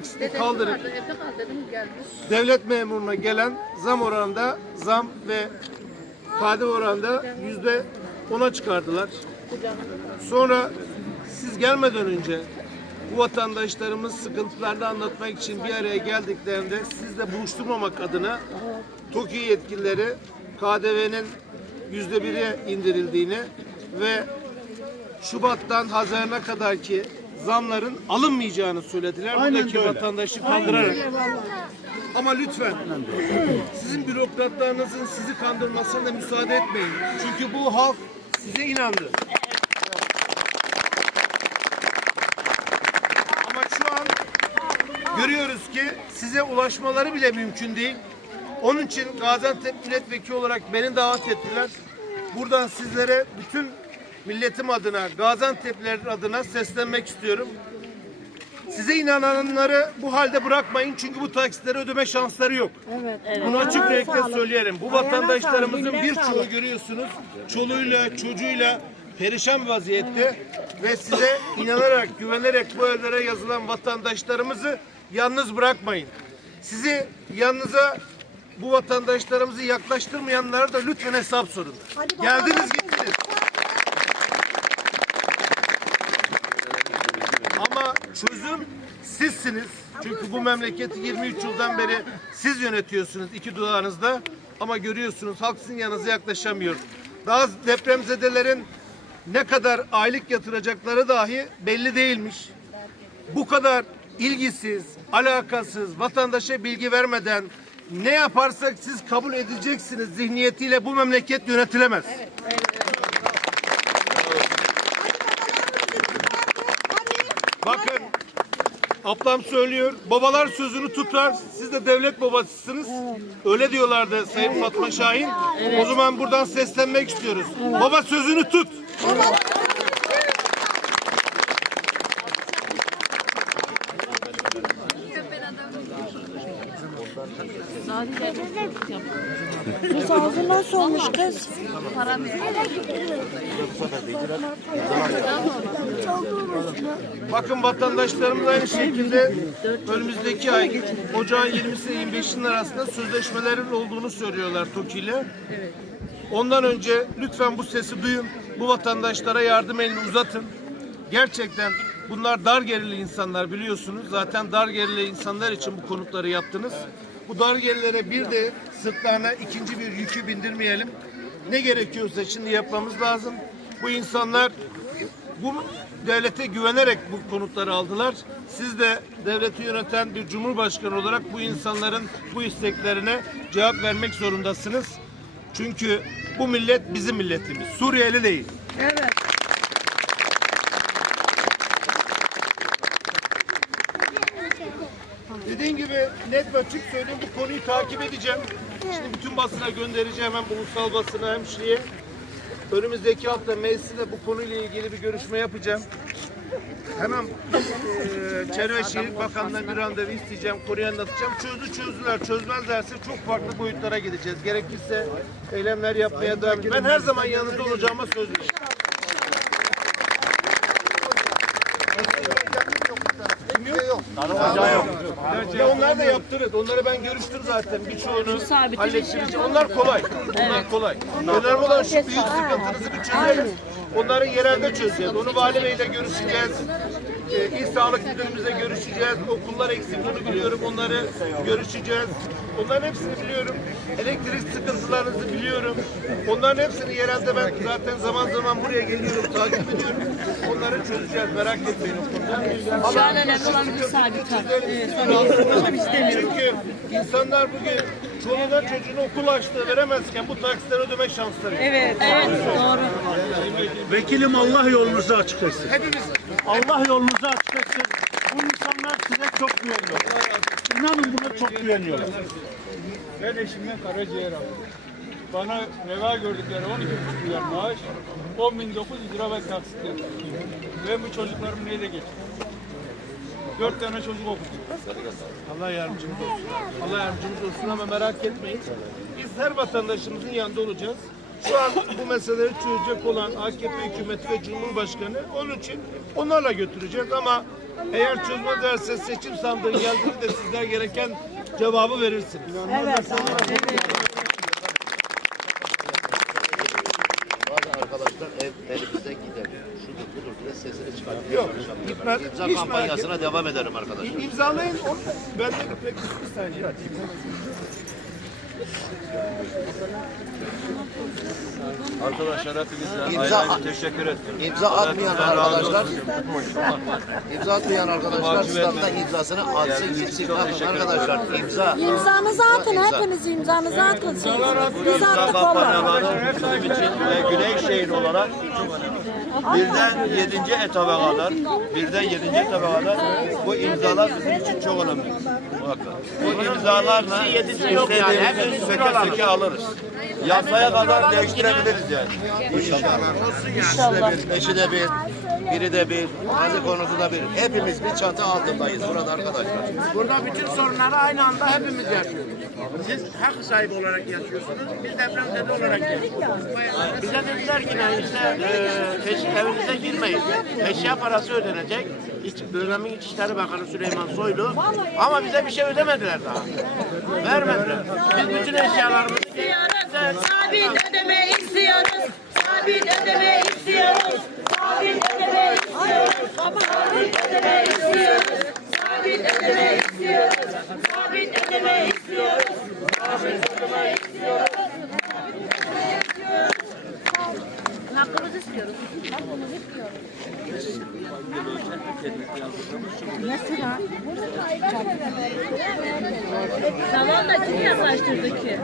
Dedesi kaldırıp devlet memuruna gelen zam oranında zam ve KDV oranında yüzde ona çıkardılar. Sonra siz gelmeden önce bu vatandaşlarımız sıkıntılarını anlatmak için bir araya geldiklerinde sizle buluşturmamak adına TOKİ yetkilileri KDV'nin yüzde bire indirildiğini ve Şubat'tan Haziran'a kadar ki zamların alınmayacağını söylediler. Buradaki vatandaşı kandırarak. Ama lütfen sizin bürokratlarınızın sizi kandırmasına da müsaade etmeyin. Çünkü bu halk size inandı. Ama şu an görüyoruz ki size ulaşmaları bile mümkün değil. Onun için Gaziantep milletvekili olarak beni davet ettiler. Buradan sizlere bütün milletim adına, Gaziantep'lerin adına seslenmek istiyorum. Size inananları bu halde bırakmayın çünkü bu taksitleri ödeme şansları yok. Bunu açık renkle söyleyelim. Bu vatandaşlarımızın birçoğu görüyorsunuz çoluğuyla çocuğuyla perişan bir vaziyette ve size inanarak güvenerek bu evlere yazılan vatandaşlarımızı yalnız bırakmayın. Sizi yanınıza bu vatandaşlarımızı yaklaştırmayanlara da lütfen hesap sorun. Geldiniz gittiniz. Ama çözüm sizsiniz. Çünkü bu memleketi 23 yıldan beri siz yönetiyorsunuz iki dudağınızda. Ama görüyorsunuz halk sizin yanınıza yaklaşamıyor. Daha depremzedelerin ne kadar aylık yatıracakları dahi belli değilmiş. Bu kadar ilgisiz, alakasız, vatandaşa bilgi vermeden ne yaparsak siz kabul edeceksiniz zihniyetiyle bu memleket yönetilemez. Bakın ablam söylüyor. Babalar sözünü tutar. Siz de devlet babasısınız. Öyle diyorlardı Sayın Fatma Şahin. O zaman buradan seslenmek istiyoruz. Baba sözünü tut. Kız ağzından solmuş kız. Bakın vatandaşlarımız aynı şekilde önümüzdeki ay ocağın 20'si 25'inin arasında sözleşmelerin olduğunu söylüyorlar TOKİ ile. Ondan önce lütfen bu sesi duyun. Bu vatandaşlara yardım elini uzatın. Gerçekten bunlar dar gelirli insanlar biliyorsunuz. Zaten dar gelirli insanlar için bu konutları yaptınız. Bu dar gelirlere bir de sırtlarına ikinci bir yükü bindirmeyelim. Ne gerekiyorsa şimdi yapmamız lazım. Bu insanlar bu devlete güvenerek bu konutları aldılar. Siz de devleti yöneten bir cumhurbaşkanı olarak bu insanların bu isteklerine cevap vermek zorundasınız. Çünkü bu millet bizim milletimiz. Suriyeli değil. Dediğim gibi net ve açık söyleyeyim bu konuyu takip edeceğim. Şimdi bütün basına göndereceğim hem ulusal basına hem şeye. Önümüzdeki hafta mecliste bu konuyla ilgili bir görüşme yapacağım. Hemen eee Çevre ve Şehircilik Bakanlığı'na bir randevu isteyeceğim, konuyu anlatacağım. Çözdü çözdüler, çözmezlerse çok farklı boyutlara gideceğiz. Gerekirse eylemler yapmaya devam Ben her zaman yanınızda olacağıma söz veriyorum. Ya onlar da yaptırır. Onları ben görüştüm zaten. Birçoğunu hallettireceğim. Onlar kolay. Onlar kolay. Önemli olan şu büyük sıkıntınızı bir çözelim. Onları yerelde çözeceğiz. Onu vali beyle görüşeceğiz. Ee, İl Sağlık Müdürümüzle görüşeceğiz. Okullar eksik onu biliyorum. Onları görüşeceğiz. Onların hepsini biliyorum. Elektrik sıkıntılarınızı biliyorum. Onların hepsini yerelde ben zaten zaman zaman buraya geliyorum, takip ediyorum. Onları çözeceğiz. Merak etmeyin o konuda. Şu an önemli olan müsaade Çünkü insanlar bugün çoluğuna çocuğuna okul açtığı veremezken bu taksitleri ödeme şansları yok. Evet, evet doğru. Vekilim Allah yolunuzu açık etsin. Hepimiz Allah yolunuzu açık etsin. Bu insanlar size çok güveniyor. İnanın buna çok güveniyorlar. Ben eşimden karaciğer aldım. Bana reva gördükleri 12,5 milyar maaş, 10.900 lira ve taksitler. Ve bu çocuklarım neyle geçti? Dört tane çocuk okudum. Allah yardımcımız olsun. Allah yardımcımız olsun ama merak etmeyin. Biz her vatandaşımızın yanında olacağız. Şu an bu meseleleri çözecek olan AKP hükümeti ve Cumhurbaşkanı onun için onlarla götürecek ama eğer çözmezlerse seçim sandığı geldiğinde sizler gereken cevabı verirsiniz. Bazı arkadaşlar ev, elimizden gider. Şudur budur diye sesini çıkartıyor. Yok, gitmez. İmza Hiç kampanyasına devam ederim arkadaşlar. İmzalayın onu. Ben de pek bir saniye. Arkadaşlar hepinize İmza- ayrı ayrı teşekkür ederim. İmza atmayan arkadaşlar, imza atmayan arkadaşlar standta imzasını atsın gitsin. Bakın arkadaşlar imza. İmzanızı atın hepiniz imzanızı atın. Siz. Biz İmza attık valla. kampanyaları bizim için ve Güneyşehir olarak birden yedinci etaba kadar, birden yedinci etaba kadar bu imzalar bizim için çok önemli. Bakın, bu imzalarla istediğimizi söke söke alırız. Yasaya kadar değiştirebiliriz yani. İnşallah. Eşi de bir, biri de bir, bazı konusu da bir. Hepimiz bir çatı altındayız burada arkadaşlar. Burada bütün sorunları aynı anda hepimiz yaşıyoruz. Siz hak sahibi olarak yaşıyorsunuz, biz depremzede olarak yaşıyoruz. Bize dediler ki ne işte e, eş, evinize girmeyin. Eşya parası ödenecek. İç, dönemin İçişleri Bakanı Süleyman Soylu. Ama bize bir şey ödemediler daha. Vermediler. Biz bütün eşyalarımızı Sabit ödeme istiyoruz. Sabit ödeme istiyoruz. Sabit ödeme istiyoruz. Sabit ödeme istiyoruz. Sabit ödeme istiyoruz. Sabit ödeme istiyoruz. Sabit ödeme istiyoruz. Hakkımızı istiyoruz. Tamam da kim yaklaştırdı ki?